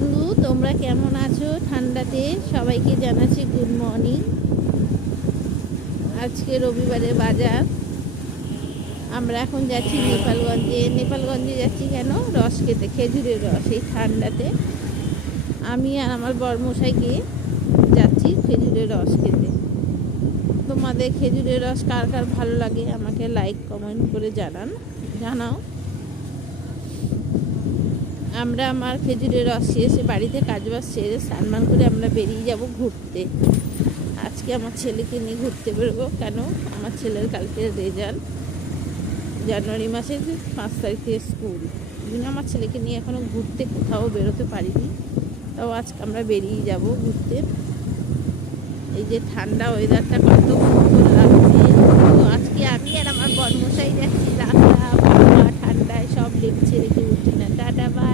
বন্ধু, তোমরা কেমন আছো? ঠান্ডাতে সবাইকে জানাচ্ছি গুড মর্নিং। আজকে রবিবারে বাজার। আমরা এখন যাচ্ছি নেপালগঞ্জে যাচ্ছি কেন? রস খেতে, খেজুরের রস। এই ঠান্ডাতে আমি আর আমার বরমশাইকে যাচ্ছি খেজুরের রস খেতে। তোমাদের খেজুরের রস কার কার ভালো লাগে আমাকে লাইক কমেন্ট করে জানাও। আমরা আমার খেজুরের রস এসে বাড়িতে কাজবাজ সেরে স্নান করে আমরা বেরিয়ে যাব ঘুরতে। আজকে আমার ছেলেকে নিয়ে ঘুরতে বেরোবো। কেন? আমার ছেলের কালকে রেজাল্ট, জানুয়ারি মাসের 5 তারিখ থেকে স্কুল। কিন্তু আমার ছেলেকে নিয়ে এখনও ঘুরতে কোথাও বেরোতে পারিনি, তাও আজকে আমরা বেরিয়ে যাব ঘুরতে। এই যে ঠান্ডা ওয়েদারটা কত সুন্দর লাগছে। তো আজকে আমি আর আমার বরমশাই যাচ্ছি। রাস্তা ঠান্ডায় সব লেপছে রেখে উঠছি না। টাটা বা।